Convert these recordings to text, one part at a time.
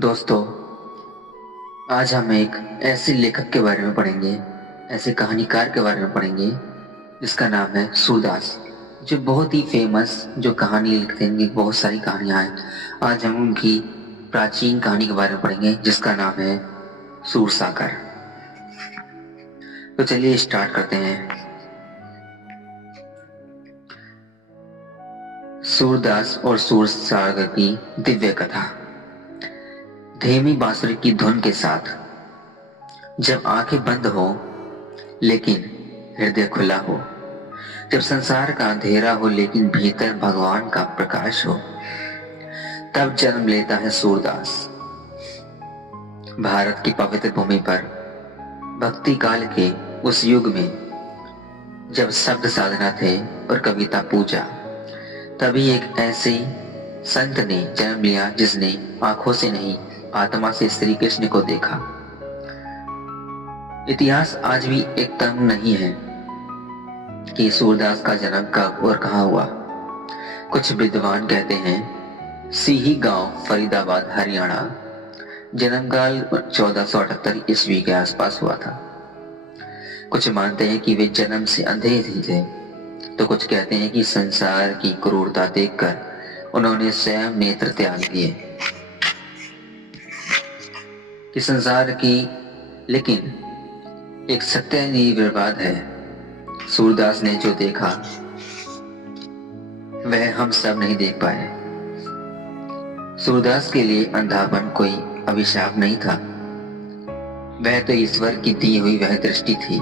दोस्तों, आज हम एक ऐसे लेखक के बारे में पढ़ेंगे, ऐसे कहानीकार के बारे में पढ़ेंगे जिसका नाम है सूरदास, जो बहुत ही फेमस जो कहानी लिखते हैं। उनकी बहुत सारी कहानियां हैं। आज हम उनकी प्राचीन कहानी के बारे में पढ़ेंगे जिसका नाम है सूरसागर। तो चलिए स्टार्ट करते हैं। सूरदास और सूरसागर की दिव्य कथा। धीमी बांसुरी की धुन के साथ जब आंखें बंद हो लेकिन हृदय खुला हो, जब संसार का अंधेरा हो लेकिन भीतर भगवान का प्रकाश हो, तब जन्म लेता है सूरदास। भारत की पवित्र भूमि पर भक्ति काल के उस युग में जब शब्द साधना थे और कविता पूजा, तभी एक ऐसे संत ने जन्म लिया जिसने आंखों से नहीं आत्मा से श्री कृष्ण को देखा। इतिहास आज भी एकदम नहीं है कि सूरदास का जन्म कब और कहां हुआ। कुछ विद्वान कहते हैं सीही गांव, फरीदाबाद, हरियाणा। जन्मकाल 1478 ईस्वी के आसपास हुआ था। कुछ मानते हैं कि वे जन्म से अंधे ही थे, तो कुछ कहते हैं कि संसार की क्रूरता देखकर उन्होंने स्वयं नेत्र त्याग दिए कि संसार की। लेकिन एक सत्य निर्विवाद है, सूरदास ने जो देखा वह हम सब नहीं देख पाए। सूरदास के लिए अंधापन कोई अभिशाप नहीं था, वह तो ईश्वर की दी हुई वह दृष्टि थी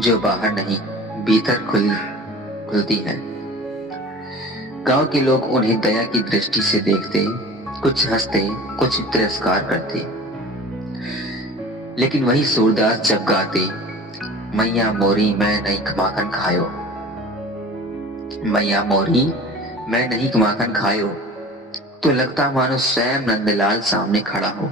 जो बाहर नहीं भीतर खुलती है। गांव के लोग उन्हें दया की दृष्टि से देखते, कुछ हंसते, कुछ तिरस्कार करते। लेकिन वही सूरदास जब गाते, मैया मोरी मैं नहीं माखन खायो, मैया मोरी मैं नहीं माखन खायो, तो लगता मानो स्वयं नंदलाल सामने खड़ा हो।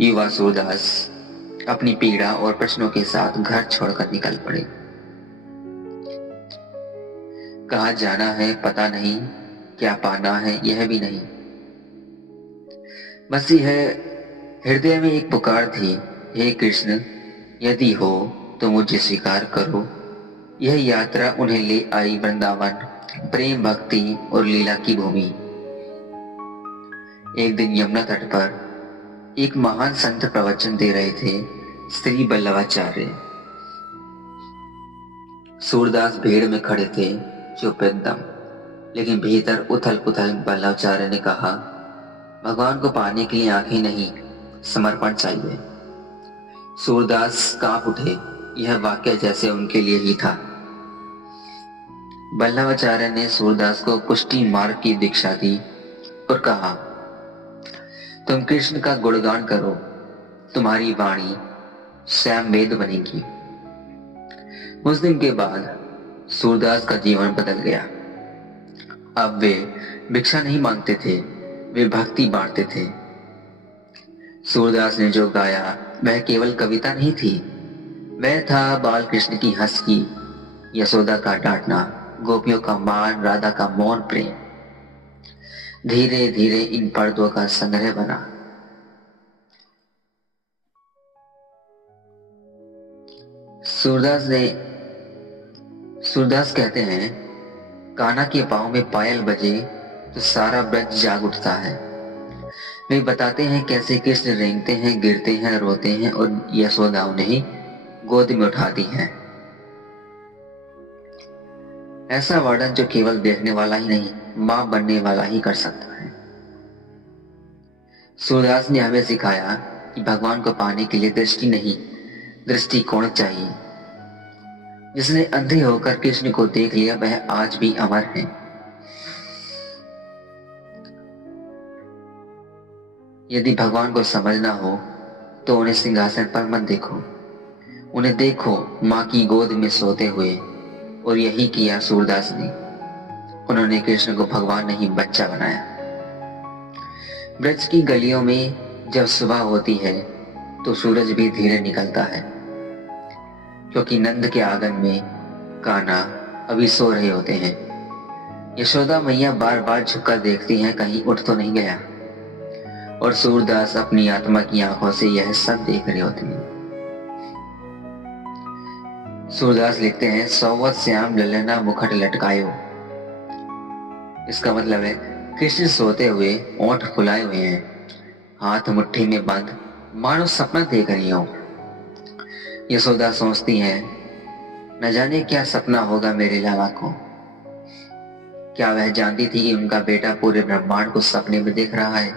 युवा सूरदास अपनी पीड़ा और प्रश्नों के साथ घर छोड़कर निकल पड़े। कहाँ जाना है पता नहीं, क्या पाना है यह भी नहीं। बस यह हृदय में एक पुकार थी, हे कृष्ण यदि हो तो मुझे स्वीकार करो। यह यात्रा उन्हें ले आई वृंदावन, प्रेम, भक्ति और लीला की भूमि। एक दिन यमुना तट पर एक महान संत प्रवचन दे रहे थे, श्री बल्लभाचार्य। सूरदास भीड़ में खड़े थे, चुप एकदम, लेकिन भीतर उथल पुथल। बल्लभाचार्य ने कहा, भगवान को पाने के लिए आंखें नहीं, समर्पण चाहिए। सूरदास कांप उठे, यह वाक्य जैसे उनके लिए ही था। बल्लभाचार्य ने सूरदास को पुष्टि मार्ग की दीक्षा दी और कहा, तुम कृष्ण का गुणगान करो, तुम्हारी वाणी स्वयं वेद बनेगी। उस दिन के बाद सूरदास का जीवन बदल गया। अब वे भिक्षा नहीं मांगते थे, वे भक्ति बांटते थे। सूरदास ने जो गाया वह केवल कविता नहीं थी, वह था बाल कृष्ण की हंसी, यशोदा का डांटना, गोपियों का मान, राधा का मौन प्रेम। धीरे धीरे इन पर्दों का संग्रह बना। सूरदास कहते हैं, कान्हा के पांव में पायल बजे तो सारा ब्रज जाग उठता है। वे बताते हैं कैसे कृष्ण रेंगते हैं, गिरते हैं, रोते हैं और यशोदा उन्हें गोद में उठाती है। ऐसा वर्णन जो केवल देखने वाला ही नहीं, मां बनने वाला ही कर सकता है। सूरदास ने हमें सिखाया कि भगवान को पाने के लिए दृष्टि नहीं, दृष्टिकोण चाहिए। जिसने अंधे होकर कृष्ण को देख लिया वह आज भी अमर है। यदि भगवान को समझना हो तो उन्हें सिंहासन पर मत देखो, उन्हें देखो मां की गोद में सोते हुए। और यही किया सूरदास ने। उन्होंने कृष्ण को भगवान नहीं बच्चा बनाया। ब्रज की गलियों में जब सुबह होती है तो सूरज भी धीरे निकलता है, क्योंकि नंद के आंगन में कान्हा अभी सो रहे होते हैं। यशोदा मैया बार बार झुककर देखती हैं कहीं उठ तो नहीं गया। और सूरदास अपनी आत्मा की आंखों से यह सब देख रहे होते हैं। सूरदास लिखते हैं, सौवत श्याम ललना मुखट लटकायो। इसका मतलब है कृष्ण सोते हुए ओंठ फुलाए हुए हैं, हाथ मुट्ठी में बंद, मानो सपना देख रही हो। यशोदा सोचती है, न जाने क्या सपना होगा मेरे लाला को। क्या वह जानती थी कि उनका बेटा पूरे ब्रह्मांड को सपने में देख रहा है।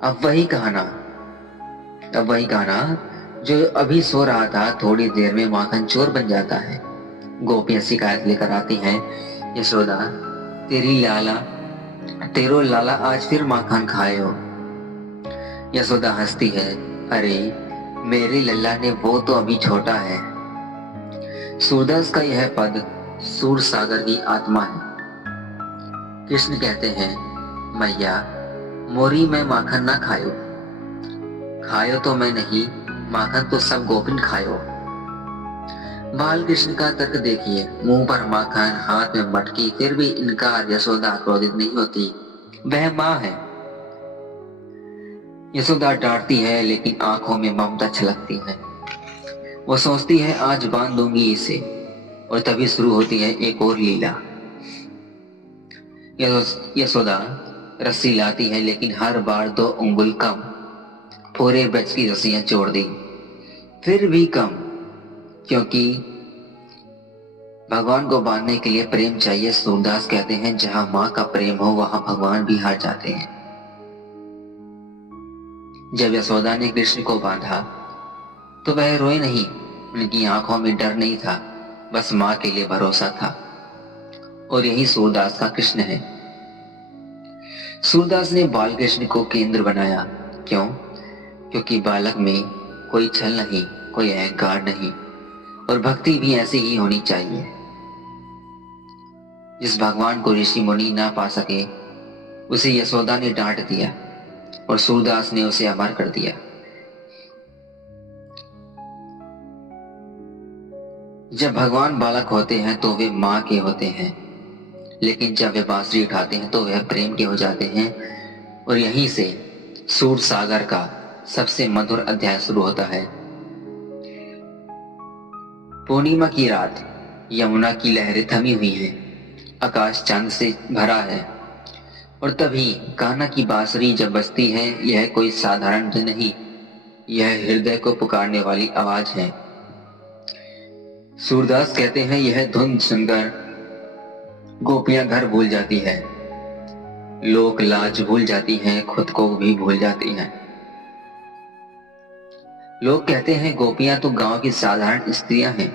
अब वही कहना जो अभी सो रहा था, थोड़ी देर में माखन चोर बन जाता है। गोपियां शिकायत लेकर आती हैं, यशोदा तेरो लाला आज फिर माखन खाए हो। यशोदा हंसती है, अरे मेरे लल्ला ने, वो तो अभी छोटा है। सूरदास का यह पद सूर सागर की आत्मा है। कृष्ण कहते हैं, मैया मोरी में माखन ना खायो तो मैं नहीं, माखन तो सब गोपिन खायो। बाल कृष्ण का तर्क देखिए, मुंह पर माखन, हाथ में मटकी, फिर भी इनकार। यशोदा क्रोधित नहीं होती, वह मां है। यशोदा डांटती है, लेकिन आंखों में ममता छलकती है। वो सोचती है, आज बांध दूंगी इसे। और तभी शुरू होती है एक और लीला। यशोदा रस्सी लाती है, लेकिन हर बार 2 उंगल कम। पूरे ब्रज की रस्सियां छोड़ दी, फिर भी कम, क्योंकि भगवान को बांधने के लिए प्रेम चाहिए। सूरदास कहते हैं, जहां मां का प्रेम हो वहां भगवान भी हार जाते हैं। जब यशोदा ने कृष्ण को बांधा तो वह रोए नहीं, उनकी आंखों में डर नहीं था, बस मां के लिए भरोसा था। और यही सूरदास का कृष्ण है। सूरदास ने बाल कृष्ण को केंद्र बनाया। क्यों? क्योंकि बालक में कोई छल नहीं, कोई अहंकार नहीं, और भक्ति भी ऐसी ही होनी चाहिए। जिस भगवान को ऋषि मुनि ना पा सके, उसे यशोदा ने डांट दिया और सूरदास ने उसे अमर कर दिया। जब भगवान बालक होते हैं तो वे मां के होते हैं, लेकिन जब वे बांसुरी उठाते हैं तो वह प्रेम के हो जाते हैं। और यहीं से सूर सागर का सबसे मधुर अध्याय शुरू होता है। पूर्णिमा की रात, यमुना की लहरें थमी हुई हैं, आकाश चांद से भरा है। और तभी कान्हा की बांसुरी जब बजती है, यह कोई साधारण धुन नहीं, यह हृदय को पुकारने वाली आवाज है। सूरदास कहते हैं, यह धुन सुनकर गोपियां घर भूल जाती है, लोक लाज भूल जाती हैं, खुद को भी भूल जाती हैं। लोग कहते हैं गोपियां तो गांव की साधारण स्त्रियां हैं,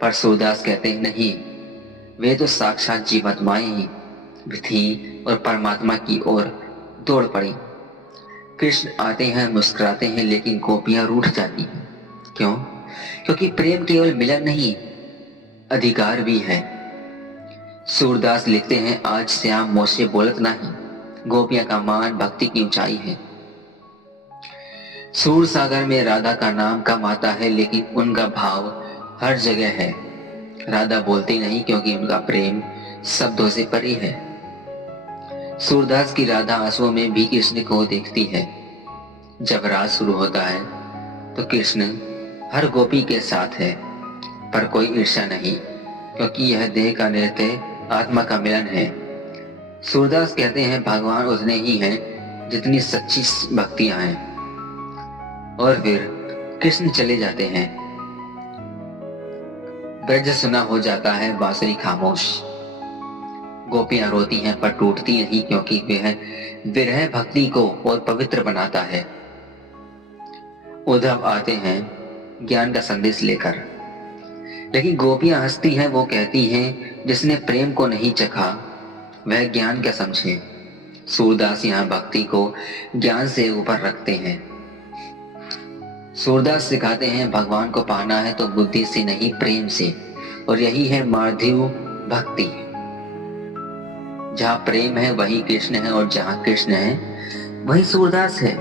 पर सूरदास कहते हैं नहीं, वे तो साक्षात जीवात्माएं ही थी और परमात्मा की ओर दौड़ पड़ी। कृष्ण आते हैं, मुस्कुराते हैं, लेकिन गोपियां रूठ जाती हैं। क्यों? क्योंकि प्रेम केवल मिलन नहीं, अधिकार भी है। सूरदास लिखते हैं, आज श्याम मोसे बोलत नहीं, गोपियां का मान भक्ति की ऊंचाई है। सूर सागर में राधा का नाम कम आता है, लेकिन उनका भाव हर जगह है। राधा बोलती नहीं, क्योंकि उनका प्रेम शब्दों से परे है। सूरदास की राधा आंसुओं में भी कृष्ण को देखती है। जब रात शुरू होता है तो कृष्ण हर गोपी के साथ है, पर कोई ईर्ष्या नहीं, क्योंकि यह देह का नृत्य आत्मा का मिलन है। सूरदास कहते हैं, भगवान उतने ही हैं जितनी सच्ची भक्तियां हैं। और फिर कृष्ण चले जाते हैं, ब्रज सुना हो जाता है, बांसुरी खामोश। गोपियां रोती हैं, पर टूटती नहीं, क्योंकि वह विरह भक्ति को और पवित्र बनाता है। उद्धव आते हैं ज्ञान का संदेश लेकर, लेकिन गोपियां हंसती हैं। वो कहती हैं, जिसने प्रेम को नहीं चखा वह ज्ञान क्या समझे। सूरदास यहाँ भक्ति को ज्ञान से ऊपर रखते हैं। सूरदास सिखाते हैं, भगवान को पाना है तो बुद्धि से नहीं, प्रेम से। और यही है मार्धिव भक्ति। जहां प्रेम है वही कृष्ण है, और जहां कृष्ण है वही सूरदास है।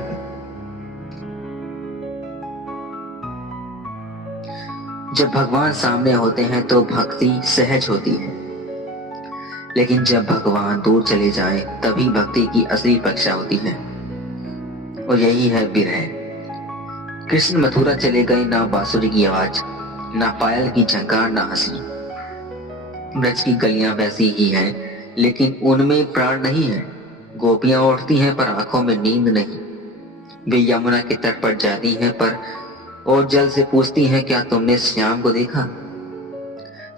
जब भगवान सामने होते हैं तो भक्ति सहज होती है। लेकिन जब भगवान दूर चले जाएं, तभी भक्ति की असली परीक्षा होती है, और यही है विरह। कृष्ण मथुरा चले गए, ना बांसुरी की आवाज, ना पायल की झंकार, ना हंसी। ब्रज की गलियां वैसी ही हैं, लेकिन उनमें प्राण नहीं है। गोपियां उठती हैं पर आंखों में नींद नहीं। वे यमुना के तट पर जाती हैं पर और जल से पूछती हैं, क्या तुमने श्याम को देखा?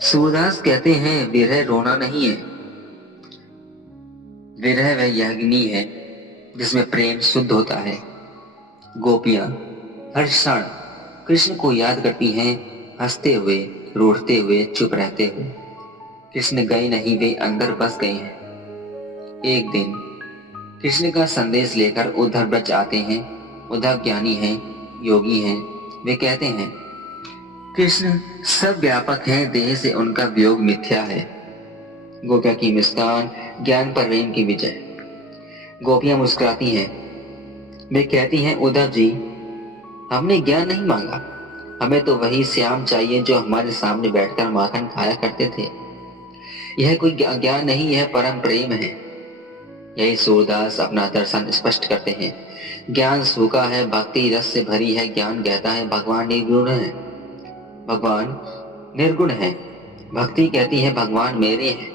सूरदास कहते हैं, विरह रोना नहीं है, विरह वह अग्नि है जिसमें प्रेम शुद्ध होता है। गोपियां हर क्षण कृष्ण को याद करती हैं, हंसते हुए, रूठते हुए, चुप रहते हुए। कृष्ण गए नहीं, वे अंदर बस गए हैं। एक दिन कृष्ण का संदेश लेकर उद्धव ब्रज आते हैं। उद्धव ज्ञानी हैं, योगी हैं। वे कहते हैं, कृष्ण सब व्यापक हैं, देह से उनका वियोग मिथ्या है। गोपिया की मुस्कान ज्ञान पर प्रेम की विजय। गोपियां मुस्कुराती हैं। वे कहती हैं, उद्धव जी, हमने ज्ञान नहीं मांगा, हमें तो वही श्याम चाहिए जो हमारे सामने बैठकर माखन खाया करते थे। यह कोई ज्ञान नहीं है, परम प्रेम है। यही सूरदास अपना दर्शन स्पष्ट करते हैं। ज्ञान सूखा है, भक्ति रस से भरी है। ज्ञान कहता है भगवान निर्गुण है, भगवान निर्गुण है। भक्ति कहती है भगवान मेरे हैं।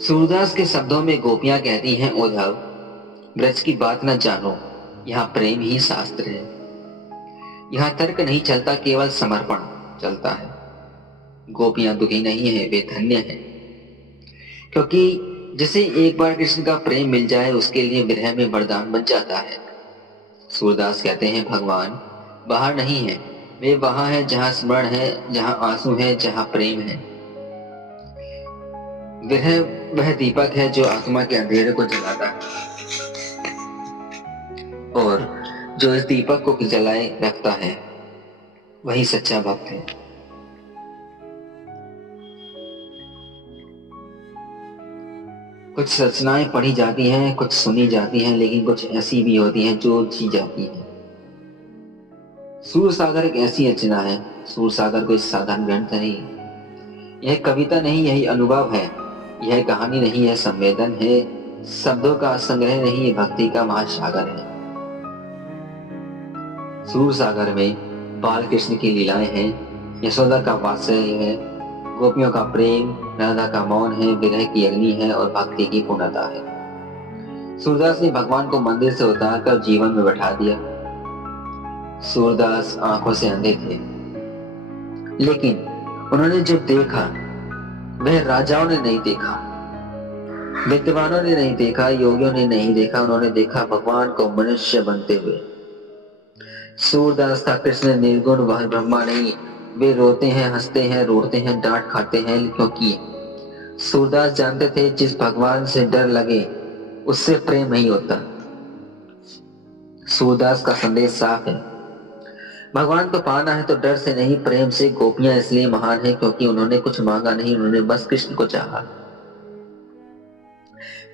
सूरदास के शब्दों में गोपियां कहती हैं, उद्धव ब्रज की बात न जानो, यहाँ प्रेम ही शास्त्र है। यहाँ तर्क नहीं चलता, केवल समर्पण चलता है। गोपियां दुखी नहीं है, वे धन्य हैं, क्योंकि जिसे एक बार कृष्ण का प्रेम मिल जाए, उसके लिए विरह में वरदान बन जाता है। सूरदास कहते हैं, भगवान बाहर नहीं है, वे वहां है जहां स्मरण है, जहां आंसू है, जहां प्रेम है। विरह वह दीपक है जो आत्मा के अंधेरे को जलाता है, और जो इस दीपक को जलाए रखता है वही सच्चा भक्त है। कुछ रचनाएं पढ़ी जाती हैं, कुछ सुनी जाती हैं, लेकिन कुछ ऐसी भी होती हैं जो जी जाती हैं। सूर सागर एक ऐसी रचना है। सूर सागर कोई साधारण ग्रंथ नहीं, यह कविता नहीं, यही अनुभव है। यह कहानी नहीं है, संवेदन है। शब्दों का संग्रह नहीं, ये भक्ति का महासागर है। सूर सागर में बाल कृष्ण की लीलाएं हैं, यशोदा का वात्सल्य है, गोपियों का प्रेम, राधा का मौन है, विरह की अग्नि है और भक्ति की पूर्णता है। सूरदास ने भगवान को मंदिर से उतारकर जीवन में बैठा दिया। सूरदास आंखों से अंधे थे, लेकिन उन्होंने जो देखा वह राजाओं ने नहीं देखा, विद्वानों ने नहीं देखा, योगियों ने नहीं देखा। उन्होंने देखा भगवान को मनुष्य बनते हुए। सूरदास का कृष्ण निर्गुण, वह ब्रह्मा नहीं। वे रोते हैं, हंसते हैं, रोते हैं, डांट खाते हैं, क्योंकि सूरदास जानते थे जिस भगवान से डर लगे उससे प्रेम नहीं होता। सूरदास का संदेश साफ है, भगवान को पाना है तो डर से नहीं, प्रेम से। गोपियां इसलिए महान है क्योंकि उन्होंने कुछ मांगा नहीं, उन्होंने बस कृष्ण को चाहा।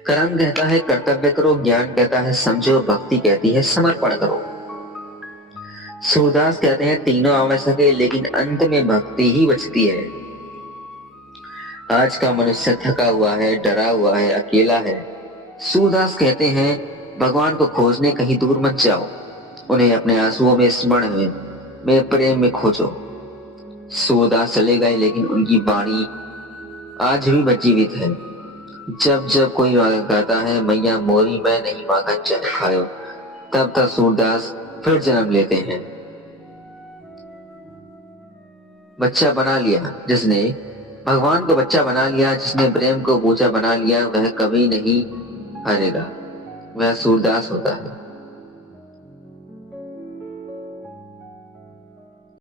कर्म कहता है कर्तव्य करो, ज्ञान कहता है समझो, भक्ति कहती है समर्पण करो। सूरदास कहते हैं तीनों आवश्यक है, लेकिन अंत में भक्ति ही बचती है। आज का मनुष्य थका हुआ है, डरा हुआ है, अकेला है। सूरदास कहते हैं भगवान को खोजने कहीं दूर मत जाओ, उन्हें अपने आंसुओं में स्मरण में प्रेम में खोजो। सूरदास चले गए, लेकिन उनकी वाणी आज भी जीवित है। जब जब कोई कहता है मैया मोरी मैं नहीं माखन चाहे खायो, तब तक सूरदास फिर जन्म लेते हैं। बच्चा बना लिया जिसने भगवान को, बच्चा बना लिया जिसने प्रेम को पूजा बना लिया, वह कभी नहीं हारेगा, वह सूरदास होता है।